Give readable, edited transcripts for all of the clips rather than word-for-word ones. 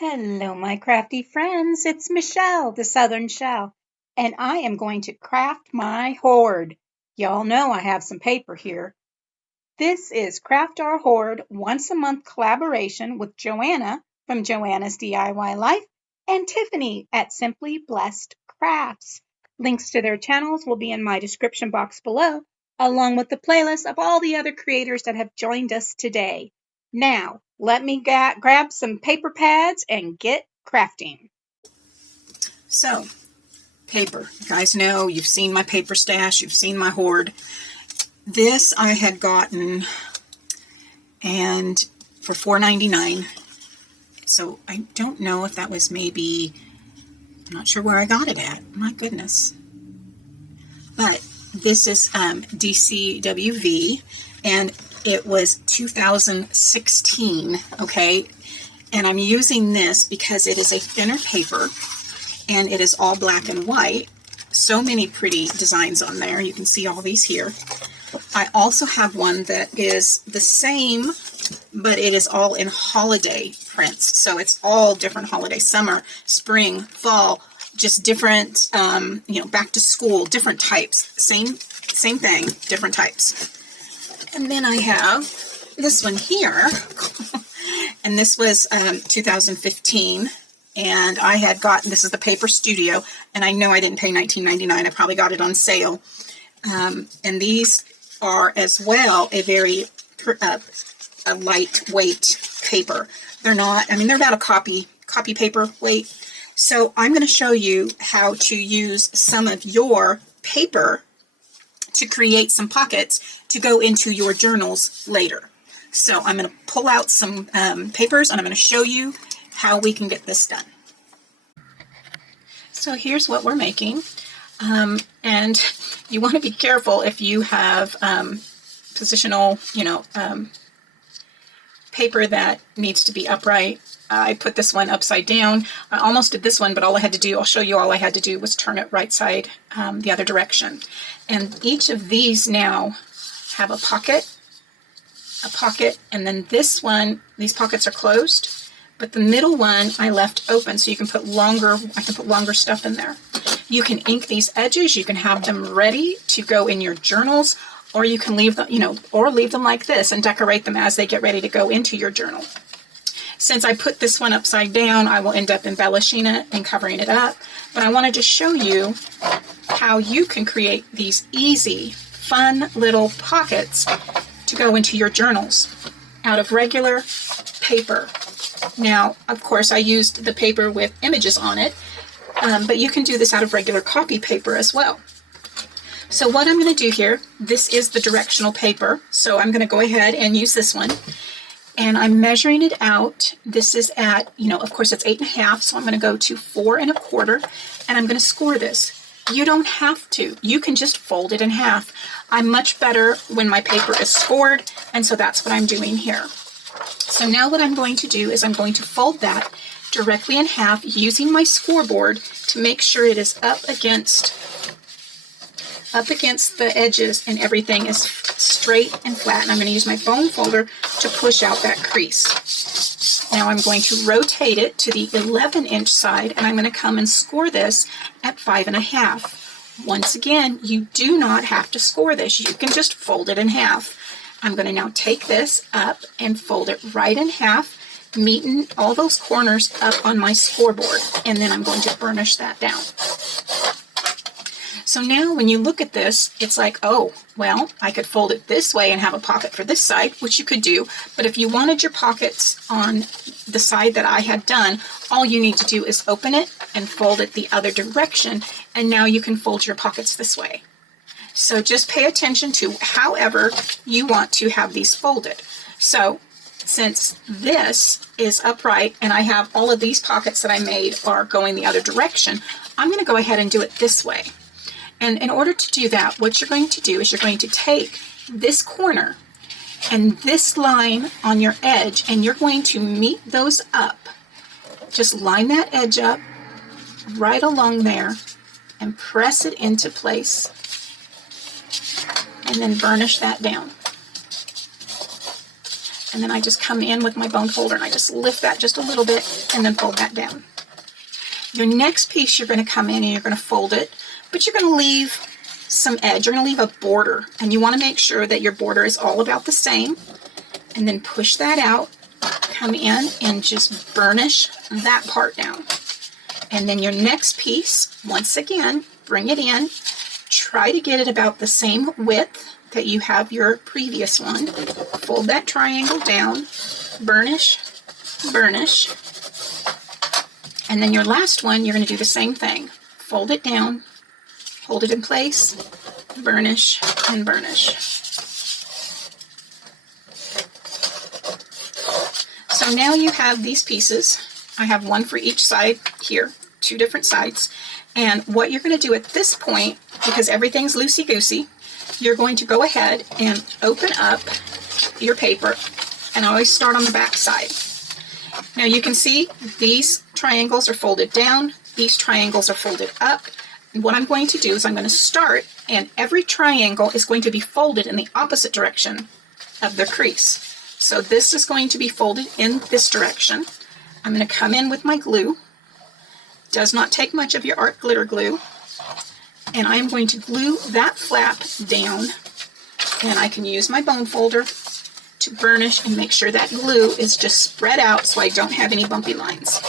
Hello, my crafty friends. It's Michelle, the Southern Shell, and I am going to craft my hoard. Y'all know I have some paper here. This is Craft Our Hoard once a month collaboration with Joanna from Joanna's DIY Life and Tiffany at Simply Blessed Crafts. Links to their channels will be in my description box below, along with the playlist of all the other creators that have joined us today. Now, let me grab some paper pads and get crafting. So, paper. You guys know, you've seen my paper stash, you've seen my hoard. This I had gotten and for $4.99. So I don't know if that was maybe, I'm not sure where I got it at. My goodness. But this is DCWV, and it was 2016, okay? And I'm using this because it is a thinner paper, and it is all black and white. So many pretty designs on there. You can see all these here. I also have one that is the same, but it is all in holiday prints. So it's all different holiday, summer, spring, fall, just different, back to school, different types. Same thing, different types. And then I have this one here, and this was 2015. And I had gotten, this is the Paper Studio, and I know I didn't pay $19.99. I probably got it on sale. And these are as well a very a lightweight paper. They're not, they're about a copy paper weight. So I'm going to show you how to use some of your paper to create some pockets to go into your journals later. So I'm going to pull out some papers, and I'm going to show you how we can get this done. So here's what we're making, and you want to be careful if you have positional, paper that needs to be upright. I put this one upside down. I almost did this one, but all I had to do, I'll show you, all I had to do was turn it right side the other direction. And each of these now have a pocket, and then this one, these pockets are closed. But the middle one I left open so you can put longer, I can put longer stuff in there. You can ink these edges, you can have them ready to go in your journals, or you can leave them, or leave them like this and decorate them as they get ready to go into your journal. Since I put this one upside down, I will end up embellishing it and covering it up. But I wanted to show you how you can create these easy, fun little pockets to go into your journals out of regular paper. Now, of course, I used the paper with images on it, but you can do this out of regular copy paper as well. So what I'm going to do here, this is the directional paper, so I'm going to go ahead and use this one, and I'm measuring it out. This is at, of course it's 8.5, so I'm going to go to 4.25, and I'm going to score this. You don't have to. You can just fold it in half. I'm much better when my paper is scored, and so that's what I'm doing here. So now what I'm going to do is I'm going to fold that directly in half using my scoreboard to make sure it is up against the edges and everything is straight and flat. And I'm going to use my foam folder to push out that crease. Now I'm going to rotate it to the 11-inch side, and I'm going to come and score this at 5.5. Once again, you do not have to score this. You can just fold it in half. I'm going to now take this up and fold it right in half, meeting all those corners up on my scoreboard, and then I'm going to burnish that down. So now when you look at this, it's like, oh, well, I could fold it this way and have a pocket for this side, which you could do, but if you wanted your pockets on the side that I had done, all you need to do is open it and fold it the other direction, and now you can fold your pockets this way. So just pay attention to however you want to have these folded. So since this is upright and I have all of these pockets that I made are going the other direction, I'm going to go ahead and do it this way. And in order to do that, what you're going to do is you're going to take this corner and this line on your edge, and you're going to meet those up. Just line that edge up right along there and press it into place, and then burnish that down. And then I just come in with my bone folder and I just lift that just a little bit and then fold that down. Your next piece, you're going to come in and you're going to fold it, but you're going to leave some edge. You're going to leave a border, and you want to make sure that your border is all about the same. And then push that out, come in and just burnish that part down. And then your next piece, once again, bring it in. Try to get it about the same width that you have your previous one. Fold that triangle down, burnish, burnish. And then your last one, you're going to do the same thing. Fold it down, hold it in place, burnish, and burnish. So now you have these pieces. I have one for each side here, 2 different sides. And what you're going to do at this point, because everything's loosey-goosey, you're going to go ahead and open up your paper, and I always start on the back side. Now you can see these triangles are folded down, these triangles are folded up. And what I'm going to do is I'm going to start, and every triangle is going to be folded in the opposite direction of the crease. So this is going to be folded in this direction. I'm going to come in with my glue. Does not take much of your art glitter glue. And I'm going to glue that flap down. And I can use my bone folder to burnish and make sure that glue is just spread out so I don't have any bumpy lines.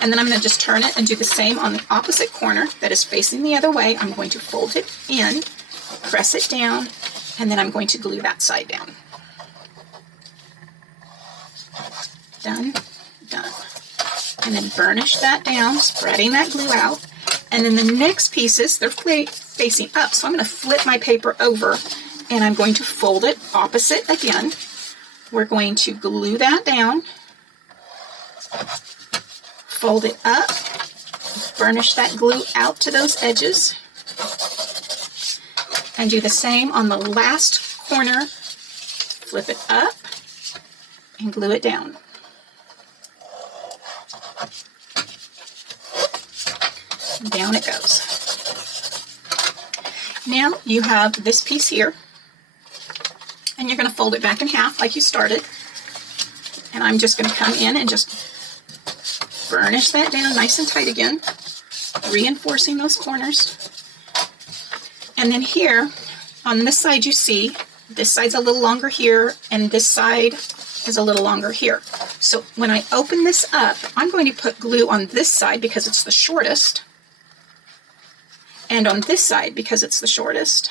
And then I'm going to just turn it and do the same on the opposite corner that is facing the other way. I'm going to fold it in, press it down, and then I'm going to glue that side down. Done, done. And then burnish that down, spreading that glue out. And then the next pieces, they're facing up, so I'm going to flip my paper over and I'm going to fold it opposite again. We're going to glue that down, fold it up, burnish that glue out to those edges, and do the same on the last corner. Flip it up and glue it down. Down it goes. Now you have this piece here, and you're going to fold it back in half like you started. And I'm just going to come in and just burnish that down nice and tight again, reinforcing those corners. And then here, on this side you see, this side's a little longer here, and this side is a little longer here. So when I open this up, I'm going to put glue on this side because it's the shortest, and on this side because it's the shortest.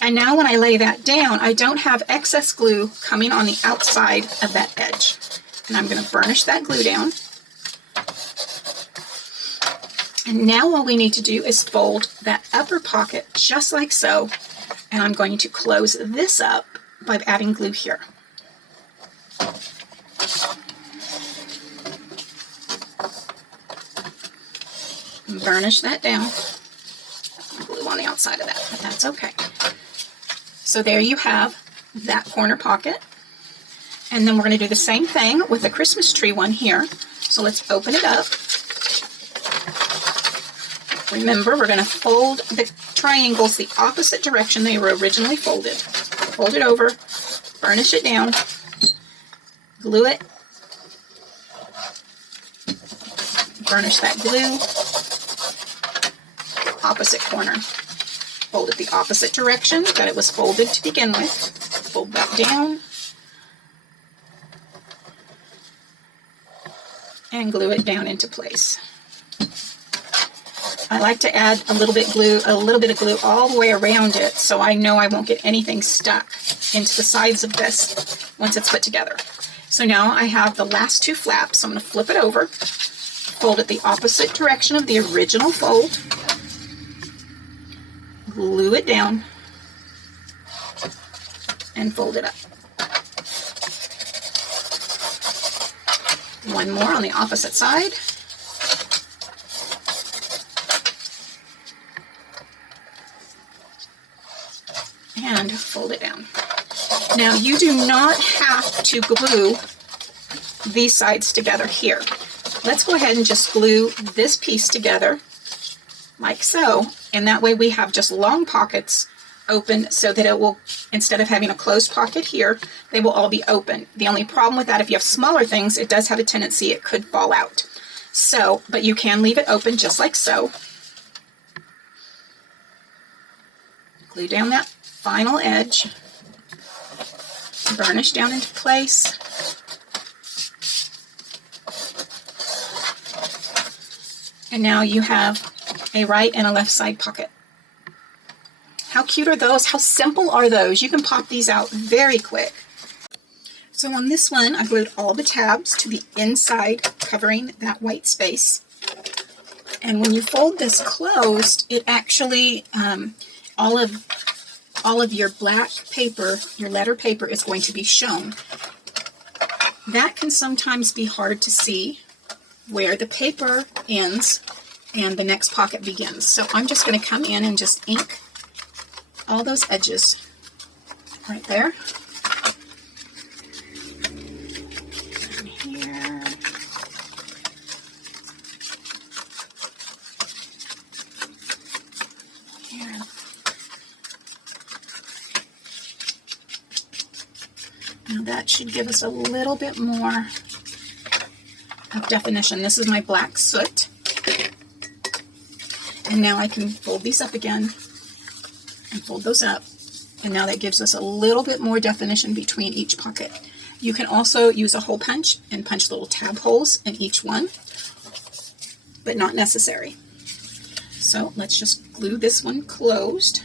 And now when I lay that down, I don't have excess glue coming on the outside of that edge. And I'm going to burnish that glue down. And now all we need to do is fold that upper pocket just like so. And I'm going to close this up by adding glue here. Burnish that down. Glue on the outside of that, but that's okay. So there you have that corner pocket. And then we're going to do the same thing with the Christmas tree one here. So let's open it up. Remember, we're going to fold the triangles the opposite direction they were originally folded. Fold it over, burnish it down, glue it, burnish that glue, opposite corner. Fold it the opposite direction that it was folded to begin with. Fold that down and glue it down into place. I like to add a little bit of glue all the way around it so I know I won't get anything stuck into the sides of this once it's put together. So now I have the last 2 flaps. So I'm going to flip it over, fold it the opposite direction of the original fold, glue it down, and fold it up. One more on the opposite side. And fold it down. Now you do not have to glue these sides together here. Let's go ahead and just glue this piece together like so, and that way we have just long pockets open so that it will, instead of having a closed pocket here, they will all be open. The only problem with that, if you have smaller things, it does have a tendency it could fall out. So, but you can leave it open just like so. Glue down that final edge, burnish down into place. And now you have a right and a left side pocket. How cute are those? How simple are those? You can pop these out very quick. So on this one, I glued all the tabs to the inside, covering that white space. And when you fold this closed, it actually, all of your black paper, your letter paper, is going to be shown. That can sometimes be hard to see where the paper ends and the next pocket begins. So I'm just going to come in and just ink all those edges right there. And here. Here. Now that should give us a little bit more of definition. This is my black soot. And now I can fold these up again and fold those up. And now that gives us a little bit more definition between each pocket. You can also use a hole punch and punch little tab holes in each one, but not necessary. So let's just glue this one closed.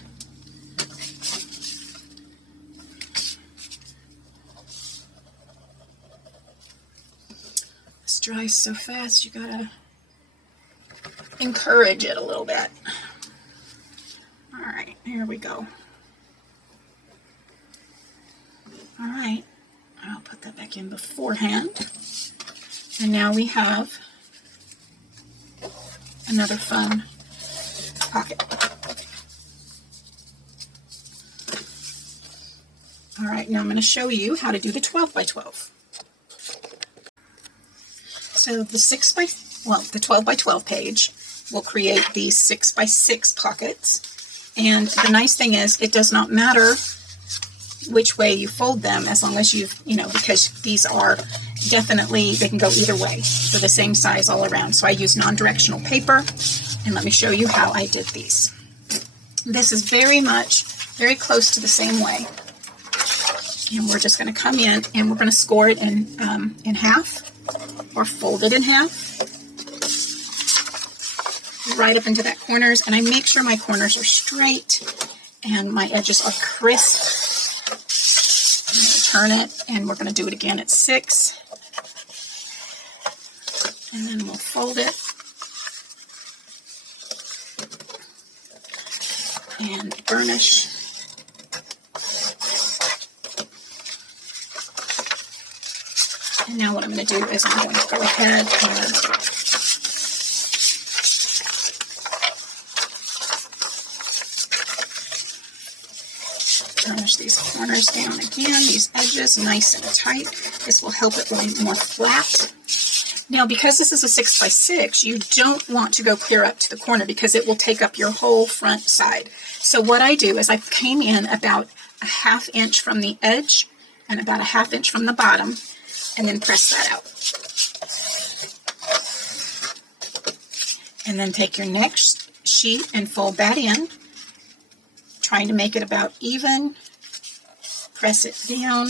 This dries so fast, you gotta encourage it a little bit. All right, here we go. All right, I'll put that back in beforehand. And now we have another fun pocket. All right, now I'm going to show you how to do the 12 by 12. So the 12 by 12 page will create these 6 by 6 pockets. And the nice thing is it does not matter which way you fold them, as long as you've, because these are definitely, they can go either way. They're the same size all around. So I use non-directional paper, and let me show you how I did these. This is very close to the same way. And we're just going to come in and we're going to score it in half, or fold it in half, right up into that corners. And I make sure my corners are straight and my edges are crisp. I'm going to turn it, and we're going to do it again at 6. And then we'll fold it. And burnish. And now what I'm going to do is I'm going to go ahead and burnish these corners down again, these edges nice and tight. This will help it lay more flat. Now, because this is a 6 by 6, you don't want to go clear up to the corner because it will take up your whole front side. So what I do is I came in about a 1/2 inch from the edge and about a 1/2 inch from the bottom, and then press that out. And then take your next sheet and fold that in, trying to make it about even. Press it down,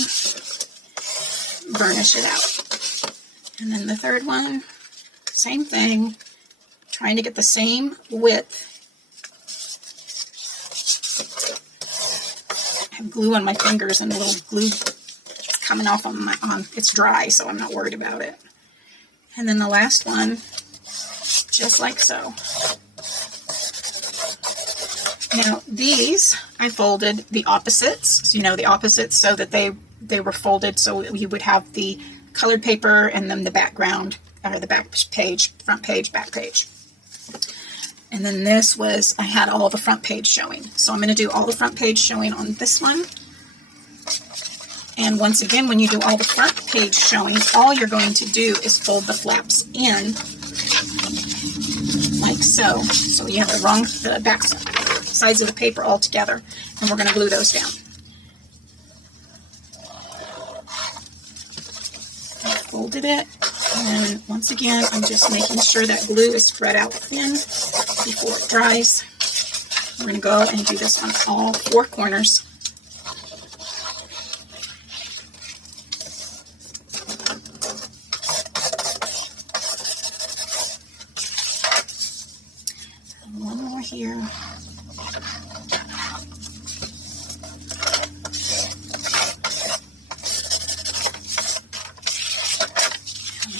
burnish it out. And then the third one, same thing, trying to get the same width. I have glue on my fingers and a little glue coming off on it's dry, so I'm not worried about it. And then the last one, just like so. Now these, I folded the opposites, the opposites, so that they were folded so you would have the colored paper and then the background, or the back page, front page, back page. And then this was, I had all the front page showing. So I'm going to do all the front page showing on this one. And once again, when you do all the front page showing, all you're going to do is fold the flaps in like so. So you have the back sides of the paper all together, and we're going to glue those down. I folded it, and once again, I'm just making sure that glue is spread out thin before it dries. We're going to go and do this on all 4 corners. And one more here. And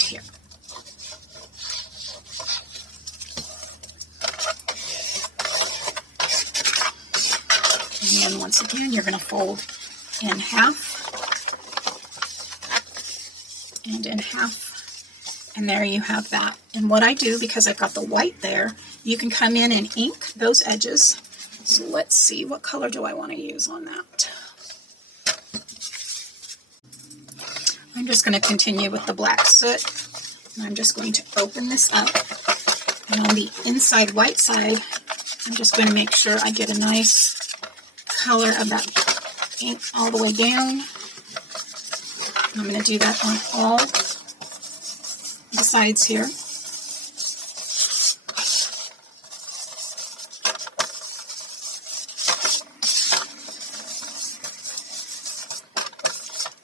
here. And once again, you're going to fold in half and in half, and there you have that. And what I do, because I've got the white there, you can come in and ink those edges. So let's see, what color do I want to use on that? I'm just going to continue with the black soot, and I'm just going to open this up, and on the inside white side, I'm just going to make sure I get a nice color of that ink all the way down. I'm going to do that on all the sides here.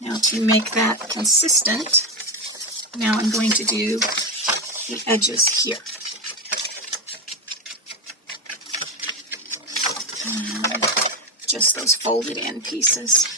Now to make that consistent, now I'm going to do the edges here. Just those folded in pieces.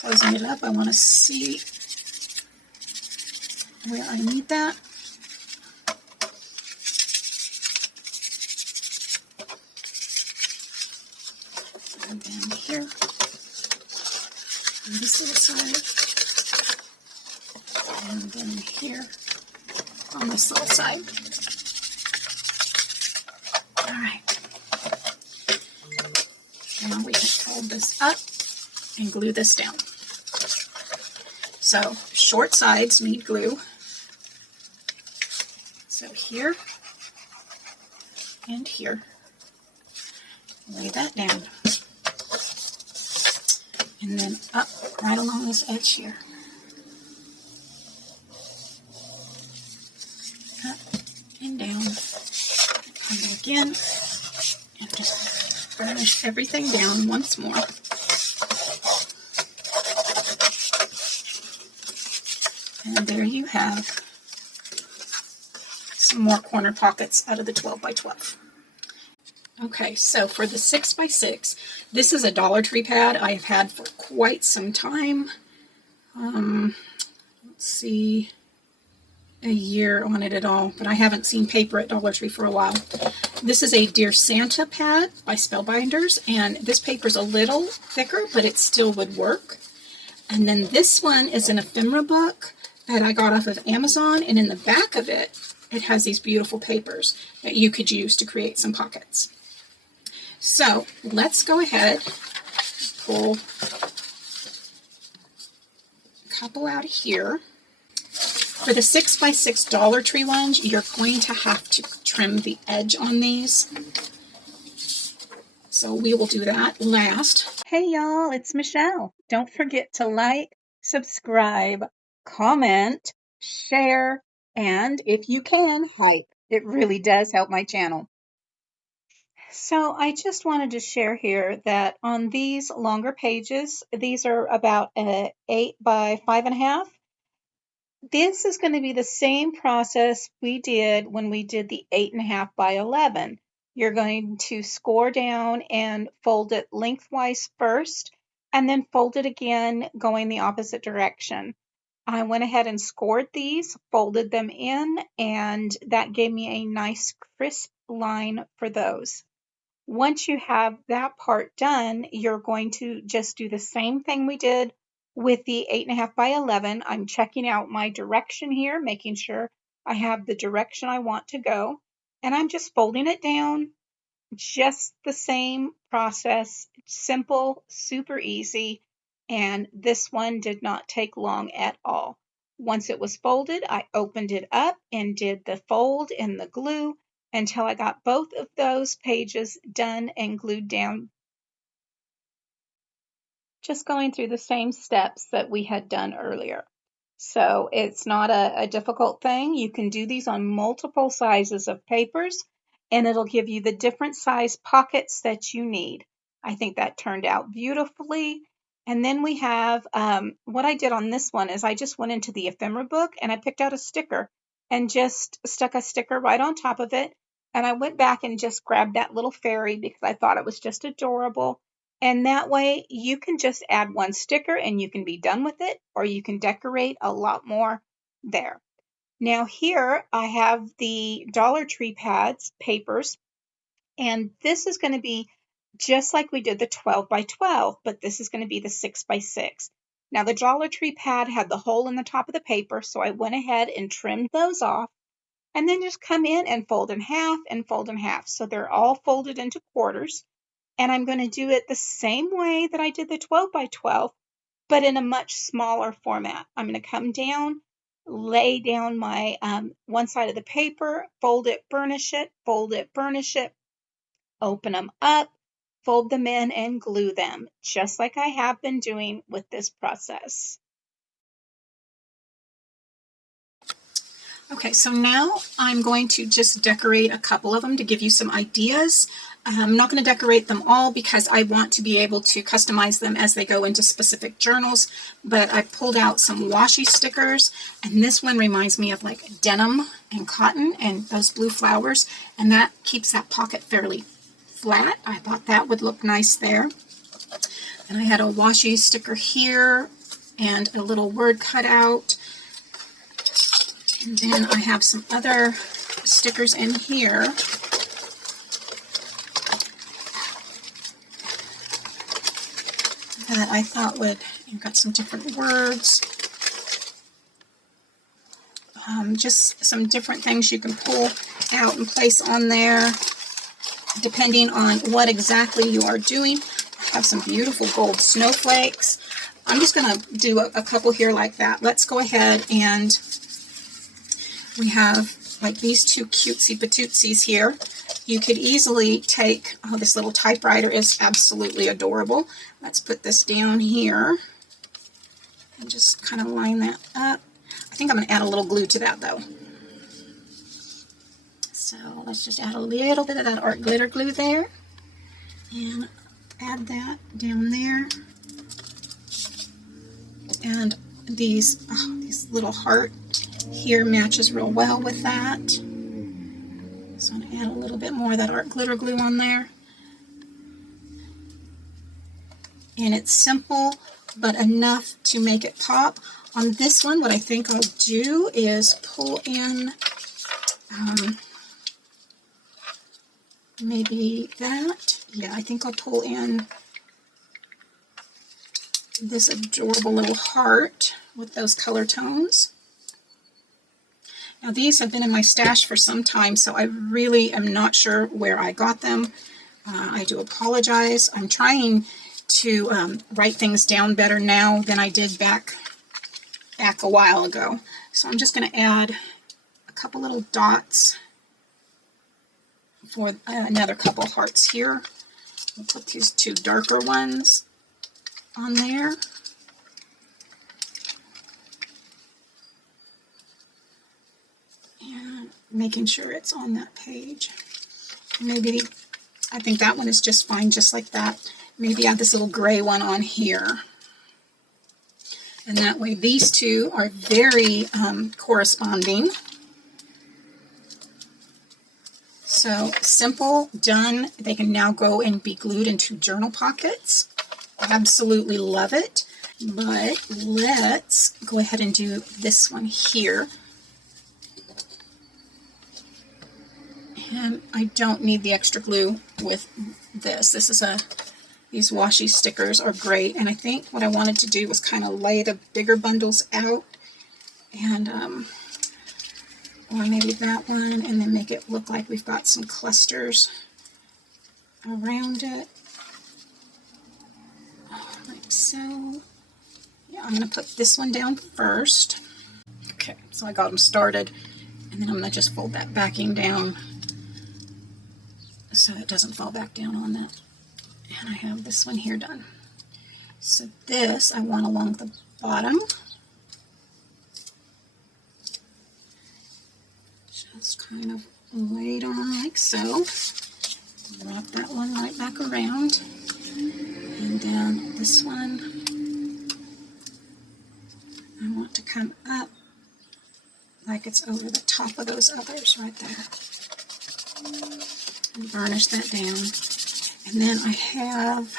Closing it up, I want to see where I need that. And then here, on this little side, and then here on this little side. All right. Now we can fold this up and glue this down. So short sides need glue. So here and here. Lay that down. And then up right along this edge here. Up and down. And again. And just burnish everything down once more. And there you have some more corner pockets out of the 12 by 12. Okay, so for the 6 by 6, this is a Dollar Tree pad I've had for quite some time. Let's see, a year on it at all, but I haven't seen paper at Dollar Tree for a while. This is a Dear Santa pad by Spellbinders, and this paper is a little thicker, but it still would work. And then this one is an ephemera book that I got off of Amazon, and in the back of it, it has these beautiful papers that you could use to create some pockets. So let's go ahead, pull a couple out of here. For the 6 by 6 Dollar Tree ones, you're going to have to trim the edge on these. So we will do that last. Hey y'all, it's Michelle. Don't forget to like, subscribe, comment, share, and if you can, hype. It really does help my channel. So I just wanted to share here that on these longer pages, these are about 8 by 5.5. This is going to be the same process we did when we did the 8.5 by 11. You're going to score down and fold it lengthwise first, and then fold it again going the opposite direction. I went ahead and scored these, folded them in, and that gave me a nice crisp line for those. Once you have that part done, you're going to just do the same thing we did With the 8.5 by 11, I'm checking out my direction here, making sure I have the direction I want to go. And I'm just folding it down, just the same process, simple, super easy. And this one did not take long at all. Once it was folded, I opened it up and did the fold and the glue until I got both of those pages done and glued down, just going through the same steps that we had done earlier. So it's not a difficult thing. You can do these on multiple sizes of papers, and it'll give you the different size pockets that you need. I think that turned out beautifully. And then we have, what I did on this one is I just went into the ephemera book and I picked out a sticker and just stuck a sticker right on top of it. And I went back and just grabbed that little fairy because I thought it was just adorable. And that way you can just add one sticker and you can be done with it, or you can decorate a lot more there. Now here I have the Dollar Tree pads, papers, and this is going to be just like we did the 12 by 12, but this is going to be the 6 by 6. Now the Dollar Tree pad had the hole in the top of the paper, so I went ahead and trimmed those off, and then just come in and fold in half and fold in half. So they're all folded into quarters. And I'm going to do it the same way that I did the 12 by 12, but in a much smaller format. I'm going to come down, lay down my one side of the paper, fold it, burnish it, fold it, burnish it, open them up, fold them in, and glue them, just like I have been doing with this process. Okay, so now I'm going to just decorate a couple of them to give you some ideas. I'm not going to decorate them all because I want to be able to customize them as they go into specific journals, but I pulled out some washi stickers, and this one reminds me of like denim and cotton and those blue flowers, and that keeps that pocket fairly flat. I thought that would look nice there. And I had a washi sticker here and a little word cutout. And then I have some other stickers in here. That I thought would, you've got some different words. Just some different things you can pull out and place on there, depending on what exactly you are doing. I have some beautiful gold snowflakes. I'm just going to do a couple here like that. Let's go ahead and we have like these two cutesy patootsies here. You could easily take, oh, this little typewriter is absolutely adorable. Let's put this down here and just kind of line that up. I think I'm going to add a little glue to that though. So let's just add a little bit of that art glitter glue there and add that down there. And these little heart here matches real well with that. So I'm going to add a little bit more of that art glitter glue on there. And it's simple, but enough to make it pop. On this one, what I think I'll do is pull in maybe that. Yeah, I think I'll pull in this adorable little heart with those color tones. Now these have been in my stash for some time, so I really am not sure where I got them. I do apologize. I'm trying to write things down better now than I did back a while ago. So I'm just going to add a couple little dots for another couple of hearts here. I'll put these two darker ones on there. And making sure it's on that page. Maybe, I think that one is just fine, just like that. Maybe add this little gray one on here. And that way these two are very corresponding. So simple, done. They can now go and be glued into journal pockets. Absolutely love it. But let's go ahead and do this one here. And I don't need the extra glue with this. This is These washi stickers are great, and I think what I wanted to do was kind of lay the bigger bundles out, and or maybe that one, and then make it look like we've got some clusters around it, like so. Yeah, I'm going to put this one down first. Okay, so I got them started, and then I'm going to just fold that backing down so it doesn't fall back down on that. And I have this one here done. So this I want along the bottom. Just kind of laid on like so. Wrap that one right back around. And then this one, I want to come up like it's over the top of those others right there. And burnish that down. And then I have,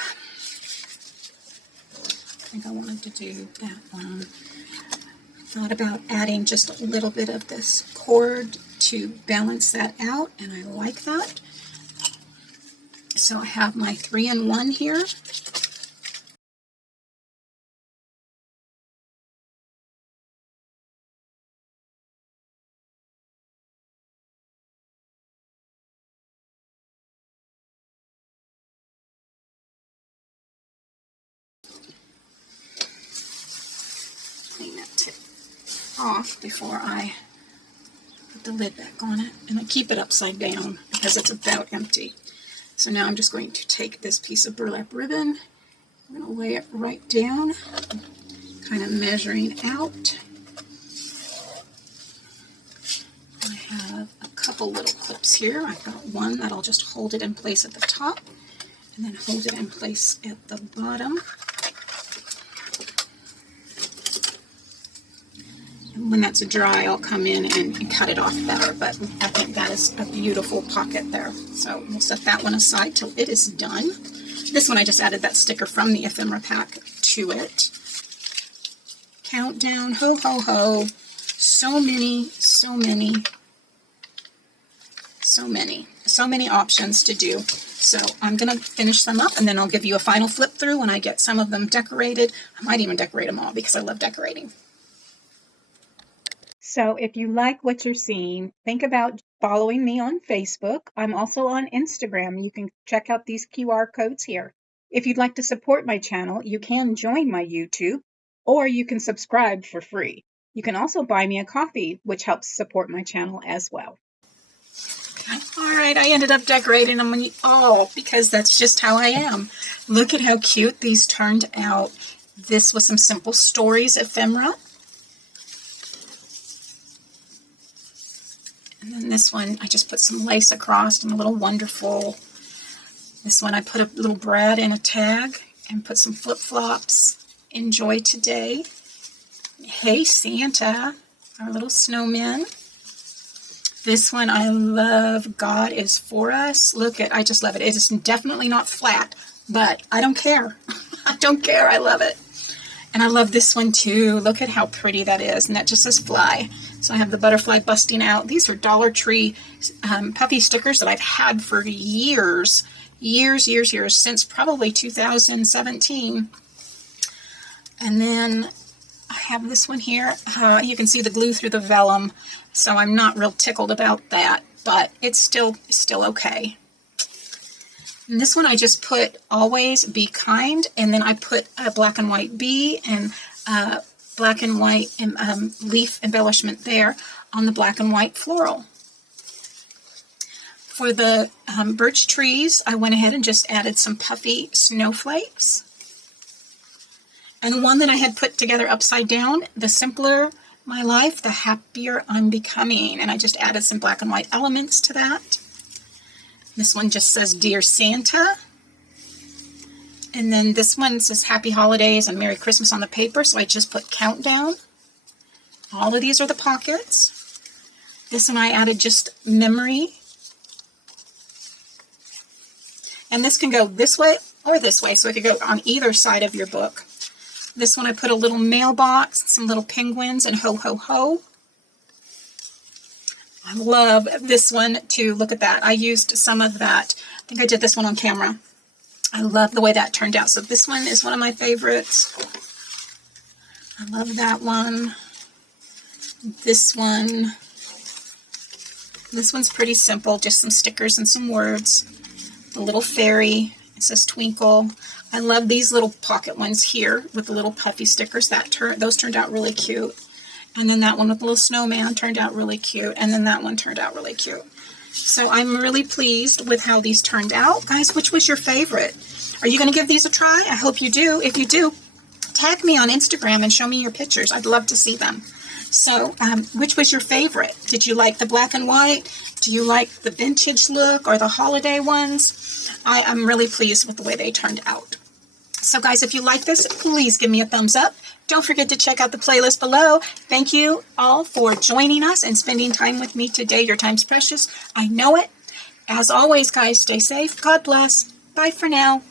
I think I wanted to do that one. Thought about adding just a little bit of this cord to balance that out, and I like that. So I have my 3-in-1 here. Clean that tip off before I put the lid back on it, and I keep it upside down because it's about empty. So now I'm just going to take this piece of burlap ribbon, I'm going to lay it right down, kind of measuring out. I have a couple little clips here. I've got one that I'll just hold it in place at the top, and then hold it in place at the bottom. And when that's dry, I'll come in and cut it off better, but I think that is a beautiful pocket there. So we'll set that one aside till it is done. This one I just added that sticker from the ephemera pack to it. Countdown, ho ho ho. So many options to do. So I'm going to finish them up, and then I'll give you a final flip through when I get some of them decorated. I might even decorate them all because I love decorating. So if you like what you're seeing, think about following me on Facebook. I'm also on Instagram. You can check out these QR codes here. If you'd like to support my channel, you can join my YouTube, or you can subscribe for free. You can also buy me a coffee, which helps support my channel as well. All right, I ended up decorating them all because that's just how I am. Look at how cute these turned out. This was some Simple Stories ephemera. And then this one, I just put some lace across and a little wonderful. This one, I put a little Brad in a tag and put some flip-flops. Enjoy today. Hey Santa, our little snowman. This one I love, God is for us. Look at, I just love it. It is definitely not flat, but I don't care. I don't care, I love it. And I love this one too. Look at how pretty that is, and that just says fly. So I have the butterfly busting out. These are Dollar Tree puffy stickers that I've had for years, since probably 2017. And then I have this one here. You can see the glue through the vellum, so I'm not real tickled about that, but it's still okay. And this one I just put Always Be Kind, and then I put a black and white bee and black and white leaf embellishment there on the black and white floral. For the birch trees, I went ahead and just added some puffy snowflakes. And the one that I had put together upside down, the simpler my life, the happier I'm becoming. And I just added some black and white elements to that. This one just says Dear Santa. And then this one says Happy Holidays and Merry Christmas on the paper, so I just put Countdown. All of these are the pockets. This one I added just Memory. And this can go this way or this way, so it could go on either side of your book. This one I put a little mailbox, some little penguins, and ho ho ho. I love this one too. Look at that. I used some of that. I think I did this one on camera. I love the way that turned out. So this one is one of my favorites. I love that one. This one. This one's pretty simple, just some stickers and some words. The little fairy, it says twinkle. I love these little pocket ones here with the little puffy stickers. Those turned out really cute. And then that one with the little snowman turned out really cute. And then that one turned out really cute. So I'm really pleased with how these turned out. Guys, which was your favorite? Are you going to give these a try? I hope you do. If you do, tag me on Instagram and show me your pictures. I'd love to see them. So, which was your favorite? Did you like the black and white? Do you like the vintage look or the holiday ones? I'm really pleased with the way they turned out. So guys, if you like this, please give me a thumbs up. Don't forget to check out the playlist below. Thank you all for joining us and spending time with me today. Your time's precious. I know it. As always, guys, stay safe. God bless. Bye for now.